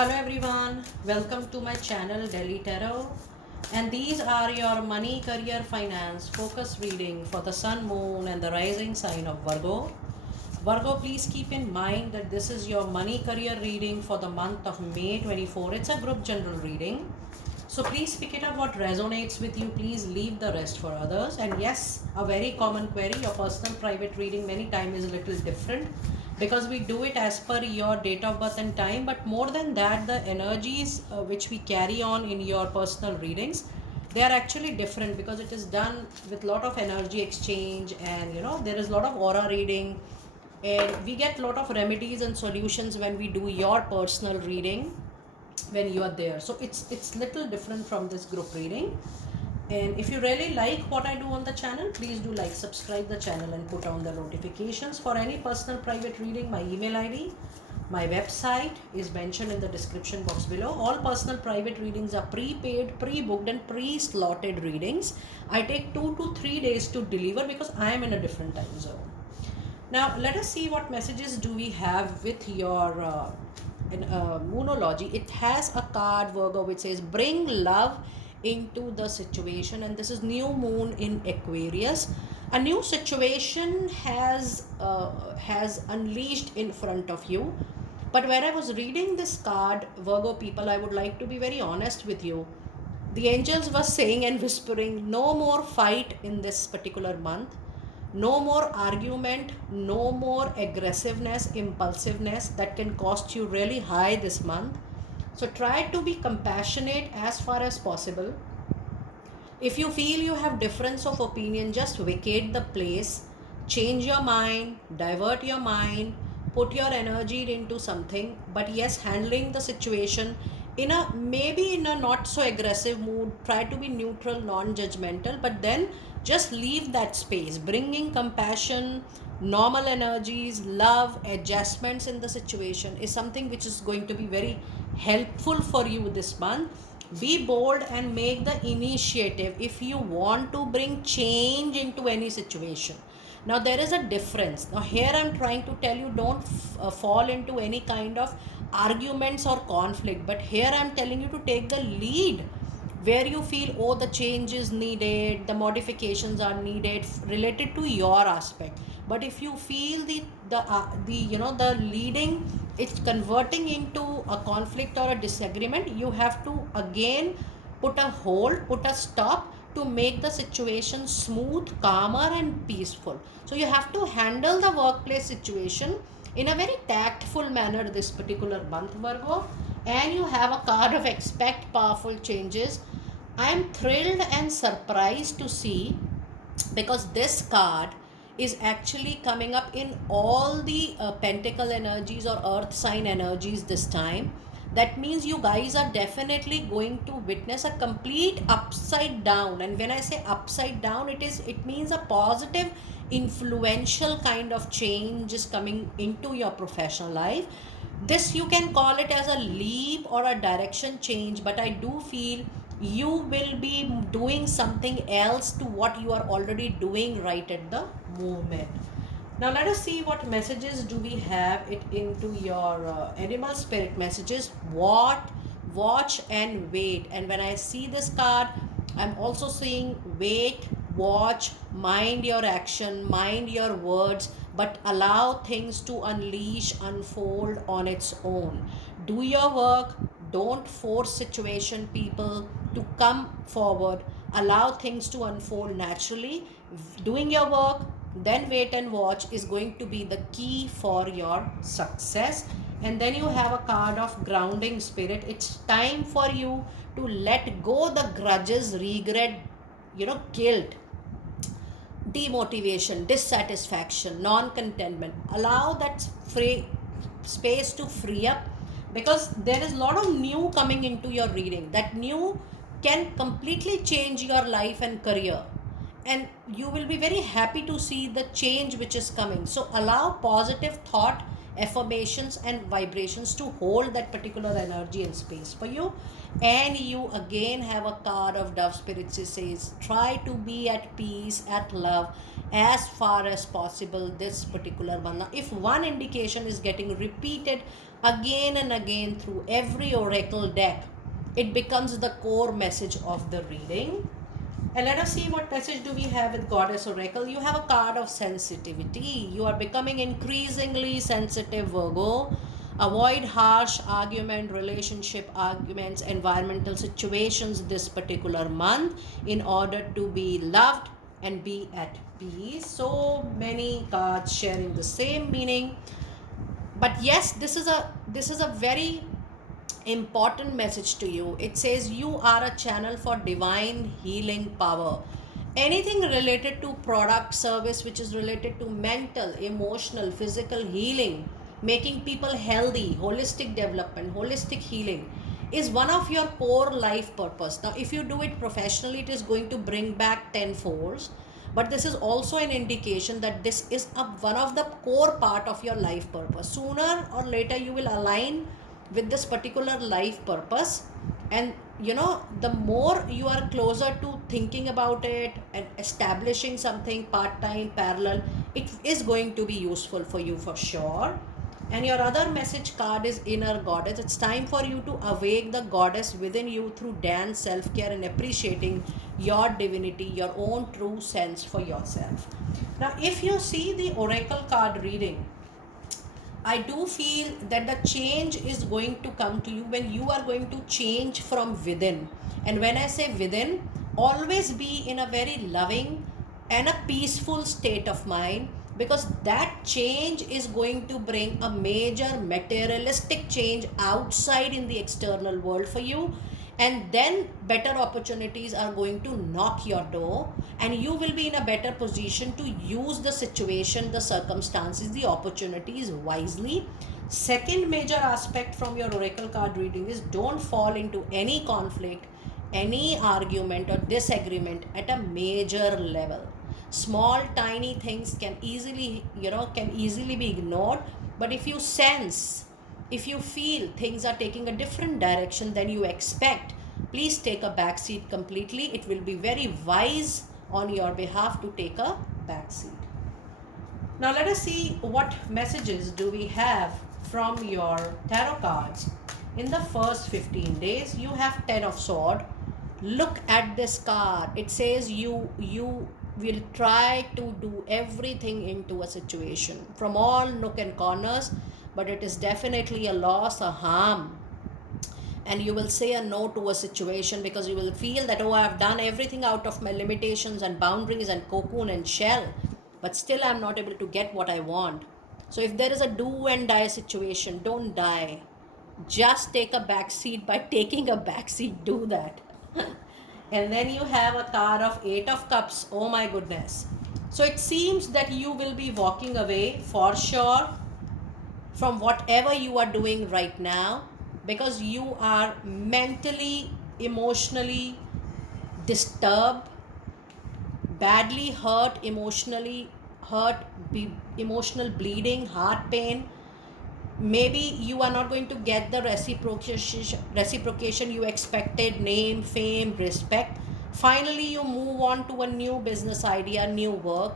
Hello everyone, welcome to my channel Delhi Tarot, and these are your money, career, finance focus reading for the sun, moon and the rising sign of Virgo. Virgo, please keep in mind that this is your money career reading for the month of May 24. It's a group general reading. So please pick it up what resonates with you. Please leave the rest for others. And yes, a very common query, your personal private reading many times is a little different because we do it as per your date of birth and time. But more than that, the energies which we carry on in your personal readings, they are actually different because it is done with lot of energy exchange, and there is a lot of aura reading, and we get a lot of remedies and solutions when we do your personal reading when you are there. So it's little different from this group reading. And if you really like what I do on the channel, please do like, subscribe the channel and put on the notifications. For any personal private reading, my email ID, my website is mentioned in the description box below. All personal private readings are prepaid, pre-booked and pre-slotted readings. I take 2 to 3 days to deliver because I am in a different time zone. Now let us see what messages do we have with your moonology. It has a card, Virgo, which says bring love into the situation, and this is new moon in Aquarius. A new situation has unleashed in front of you. But when I was reading this card, Virgo people, I would like to be very honest with you. The angels were saying and whispering, no more fight in this particular month, no more argument, no more aggressiveness, impulsiveness that can cost you really high this month. So try to be compassionate as far as possible. If you feel you have difference of opinion, just vacate the place, change your mind, divert your mind, put your energy into something. But yes, handling the situation in a maybe in a not so aggressive mood, try to be neutral, non-judgmental, but then just leave that space, bringing compassion, normal energies, love, adjustments in the situation is something which is going to be very helpful for you this month. Be bold and make the initiative if you want to bring change into any situation. Now there is a difference. Now here I'm trying to tell you, don't fall into any kind of arguments or conflict, but here I'm telling you to take the lead where you feel, oh, the change is needed, the modifications are needed related to your aspect. But if you feel the leading, it's converting into a conflict or a disagreement, you have to again put a hold, put a stop to make the situation smooth, calmer and peaceful. So you have to handle the workplace situation in a very tactful manner this particular month, Virgo. And you have a card of expect powerful changes. I am thrilled and surprised to see, because this card is actually coming up in all the pentacle energies or earth sign energies this time. That means you guys are definitely going to witness a complete upside down, and when I say upside down, it means a positive influential kind of change is coming into your professional life. This you can call it as a leap or a direction change, but I do feel you will be doing something else to what you are already doing right at the moment. Now let us see what messages do we have it into your animal spirit messages. What, watch and wait. And when I see this card, I'm also seeing wait, watch, mind your action, mind your words, but allow things to unleash, unfold on its own. Do your work, don't force situation, people, to come forward. Allow things to unfold naturally. Doing your work, then wait and watch is going to be the key for your success. And then you have a card of grounding spirit. It's time for you to let go the grudges, regret, guilt, demotivation, dissatisfaction, non-contentment. Allow that free space to free up, because there is a lot of new coming into your reading. That new can completely change your life and career, and you will be very happy to see the change which is coming. So allow positive thought, affirmations and vibrations to hold that particular energy and space for you. And you again have a card of dove spirits. It says try to be at peace, at love as far as possible this particular one. Now if one indication is getting repeated, again and again through every oracle deck, it becomes the core message of the reading. And let us see what message do we have with Goddess Oracle. You have a card of sensitivity. You are becoming increasingly sensitive, Virgo. Avoid harsh argument, relationship arguments, environmental situations this particular month in order to be loved and be at peace. So many cards sharing the same meaning. But yes, this is a very important message to you. It says you are a channel for divine healing power. Anything related to product service which is related to mental, emotional, physical healing, making people healthy, holistic development, holistic healing is one of your core life purpose. Now if you do it professionally, it is going to bring back 10 force, but this is also an indication that this is one of the core part of your life purpose. Sooner or later you will align with this particular life purpose, and the more you are closer to thinking about it and establishing something part-time parallel, it is going to be useful for you for sure. And your other message card is inner goddess. It's time for you to awake the goddess within you through dance, self-care, and appreciating your divinity, your own true sense for yourself. Now if you see the oracle card reading, I do feel that the change is going to come to you when you are going to change from within. And when I say within, always be in a very loving and a peaceful state of mind, because that change is going to bring a major materialistic change outside in the external world for you, and then better opportunities are going to knock your door, and you will be in a better position to use the situation, the circumstances, the opportunities wisely. Second major aspect from your oracle card reading is don't fall into any conflict, any argument or disagreement at a major level. Small tiny things can easily be ignored, but if you sense, if you feel things are taking a different direction than you expect, please take a back seat completely. It will be very wise on your behalf to take a back seat. Now let us see what messages do we have from your tarot cards. In the first 15 days, you have 10 of sword. Look at this card. It says you will try to do everything into a situation from all nook and corners, but it is definitely a loss, a harm, and you will say a no to a situation because you will feel that, oh, I've done everything out of my limitations and boundaries and cocoon and shell, but still I'm not able to get what I want. So if there is a do and die situation, don't die, just take a back seat. By taking a back seat, do that. And then you have a card of 8 of cups. Oh my goodness. So it seems that you will be walking away for sure from whatever you are doing right now, because you are mentally, emotionally disturbed, badly hurt, emotionally hurt, emotional bleeding, heart pain. Maybe you are not going to get the reciprocation you expected, name, fame, respect. Finally you move on to a new business idea, new work.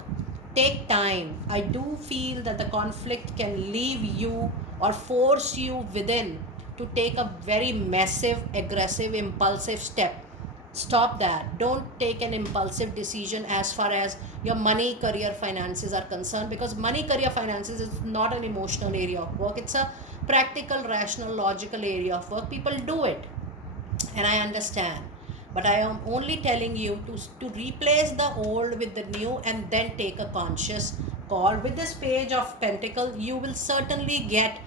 Take time. I do feel that the conflict can leave you or force you within to take a very massive, aggressive, impulsive step. Stop that. Don't take an impulsive decision as far as your money, career, finances are concerned, because money, career, finances is not an emotional area of work. It's a practical, rational, logical area of work. People do it, and I understand, but I am only telling you to replace the old with the new and then take a conscious call. With this page of pentacle, you will certainly get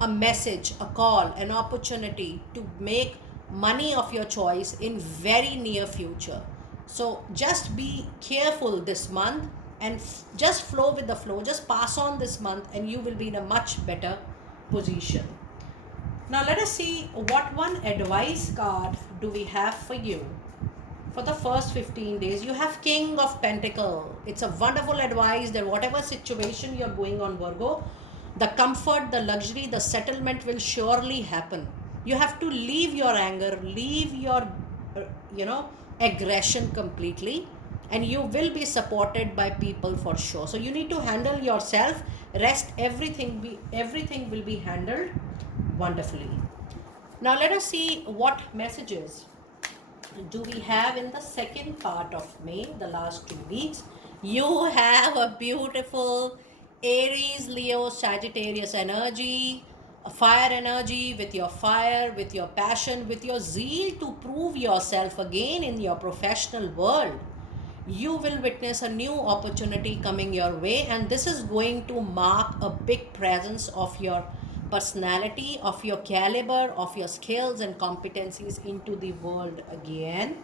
a message, a call, an opportunity to make money of your choice in very near future. So just be careful this month and just flow with the flow. Just pass on this month and you will be in a much better position. Now let us see what one advice card do we have for you. For the first 15 days, you have King of Pentacle. It's a wonderful advice that whatever situation you're going on, Virgo, the comfort, the luxury, the settlement will surely happen. You have to leave your anger, leave your, aggression completely, and you will be supported by people for sure. So you need to handle yourself. Rest, everything will be handled. wonderfully. Now let us see what messages do we have in the second part of May, the last 2 weeks. You have a beautiful Aries, Leo, Sagittarius energy, a fire energy with your fire, with your passion, with your zeal to prove yourself again in your professional world. You will witness a new opportunity coming your way, and this is going to mark a big presence of your personality, of your caliber, of your skills and competencies into the world again.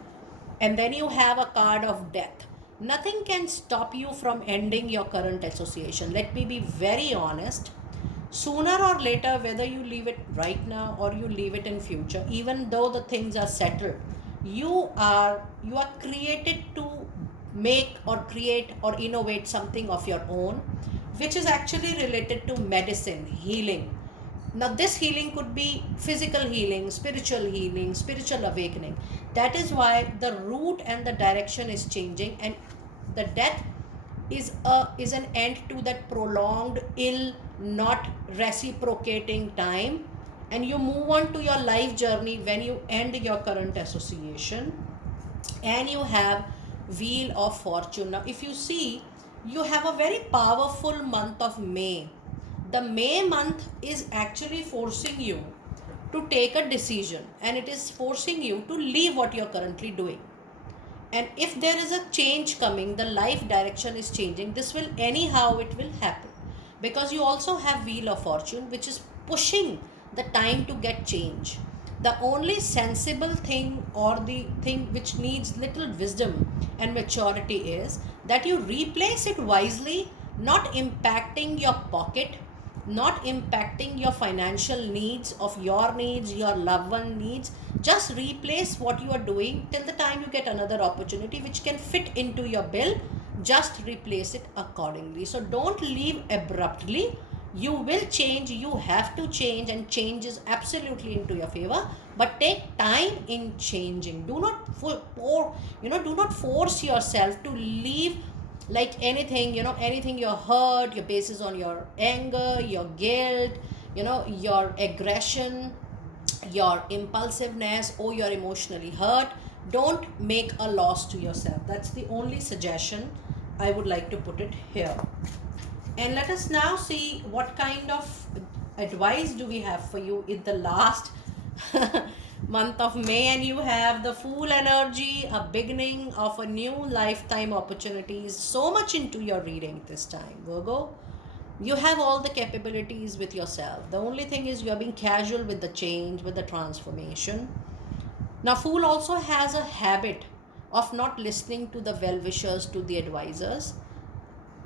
And then you have a card of death. Nothing can stop you from ending your current association. Let me be very honest. Sooner or later, whether you leave it right now or you leave it in future, even though the things are settled, you are created to make or create or innovate something of your own, which is actually related to medicine, healing. Now this healing could be physical healing, spiritual awakening. That is why the route and the direction is changing, and the death is an end to that prolonged ill, not reciprocating time, and you move on to your life journey when you end your current association. And you have wheel of fortune. Now if you see, you have a very powerful month of May. The May month is actually forcing you to take a decision, and it is forcing you to leave what you're currently doing. And if there is a change coming, the life direction is changing, this will anyhow it will happen, because you also have wheel of fortune, which is pushing the time to get change. The only sensible thing, or the thing which needs little wisdom and maturity, is that you replace it wisely, not impacting your pocket, not impacting your financial needs, of your needs, your loved one needs. Just replace what you are doing till the time you get another opportunity which can fit into your bill. Just replace it accordingly. So don't leave abruptly. You will change, you have to change, and change is absolutely into your favor, but take time in changing. Do not do not force yourself to leave like anything. Anything you're hurt, your basis on your anger, your guilt, your aggression, your impulsiveness, or you're emotionally hurt. Don't make a loss to yourself. That's the only suggestion I would like to put it here. And let us now see what kind of advice do we have for you in the last month of May. And you have the Fool energy, a beginning of a new lifetime opportunities. So much into your reading this time, Virgo. You have all the capabilities with yourself. The only thing is you are being casual with the change, with the transformation. Now, Fool also has a habit of not listening to the well-wishers, to the advisors.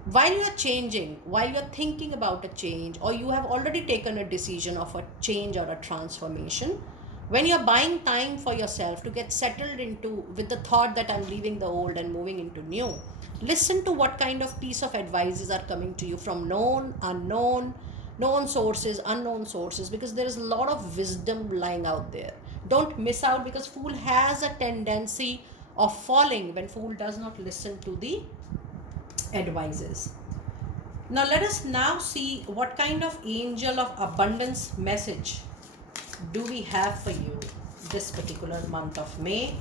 While you're changing, while you're thinking about a change, or you have already taken a decision of a change or a transformation, when you're buying time for yourself to get settled into with the thought that I'm leaving the old and moving into new, listen to what kind of piece of advices are coming to you from known, unknown, known sources, unknown sources, because there is a lot of wisdom lying out there. Don't miss out, because Fool has a tendency of falling when Fool does not listen to the advices. Now let us now see what kind of angel of abundance message do we have for you this particular month of May.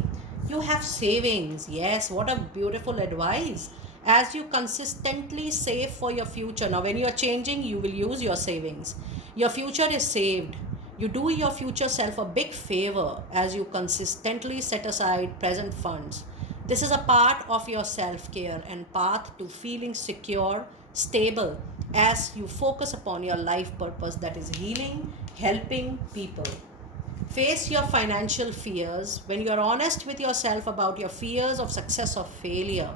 You have savings. Yes, what a beautiful advice. As you consistently save for your future. Now when you are changing, you will use your savings. Your future is saved. You do your future self a big favor as you consistently set aside present funds. This is a part of your self-care and path to feeling secure, stable, as you focus upon your life purpose, that is healing, helping people. Face your financial fears. When you are honest with yourself about your fears of success or failure,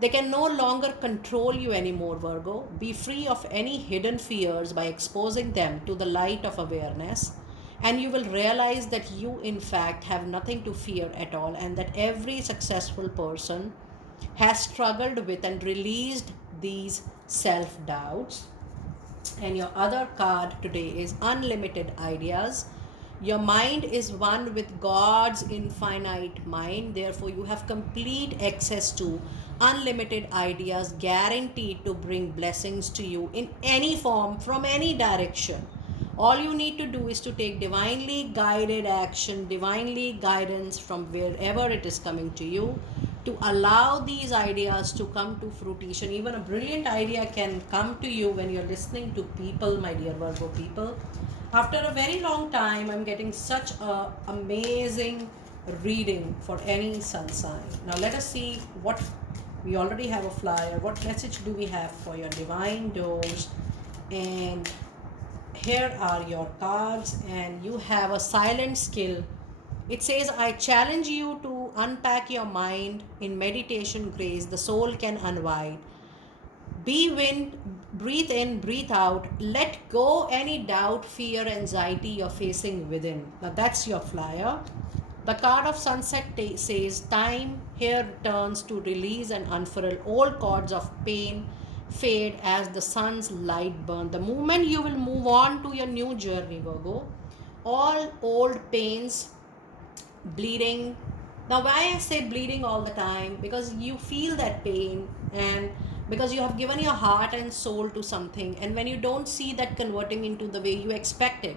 they can no longer control you anymore, Virgo. Be free of any hidden fears by exposing them to the light of awareness, and you will realize that you, in fact, have nothing to fear at all, and that every successful person has struggled with and released these self doubts. And your other card today is unlimited ideas. Your mind is one with God's infinite mind. Therefore, you have complete access to unlimited ideas, guaranteed to bring blessings to you in any form, from any direction. All you need to do is to take divinely guided action, divinely guidance from wherever it is coming to you, to allow these ideas to come to fruition. Even a brilliant idea can come to you when you're listening to people, my dear Virgo people. After a very long time, I'm getting such a amazing reading for any sun sign. Now let us see what we already have a flyer. What message do we have for your divine dose? And here are your cards, and you have a silent skill. It says, I challenge you to unpack your mind in meditation grace. The soul can unwind. Be wind, breathe in, breathe out. Let go any doubt, fear, anxiety you're facing within. Now that's your flyer. The card of sunset says, time here turns to release and unfurl. All cords of pain fade as the sun's light burn. The moment you will move on to your new journey, Virgo, all old pains, bleeding. Now, why I say bleeding all the time? Because you feel that pain, and because you have given your heart and soul to something, and when you don't see that converting into the way you expected,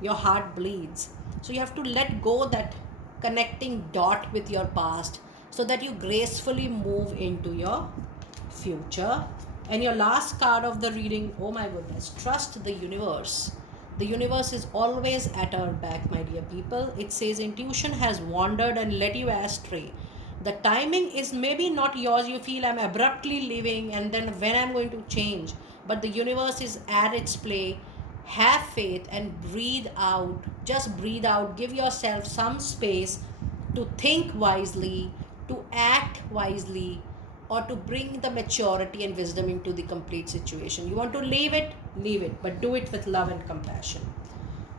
your heart bleeds. So you have to let go that connecting dot with your past, so that you gracefully move into your future. And your last card of the reading, oh my goodness, trust the universe. The universe is always at our back, my dear people. It says intuition has wandered and led you astray. The timing is maybe not yours. You feel I'm abruptly leaving and then when I'm going to change. But the universe is at its play. Have faith and breathe out. Just breathe out. Give yourself some space to think wisely, to act wisely, or to bring the maturity and wisdom into the complete situation. You want to leave it, but do it with love and compassion.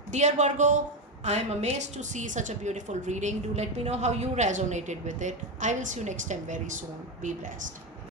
Dear Virgo, I am amazed to see such a beautiful reading. Do let me know how you resonated with it. I will see you next time very soon. Be blessed.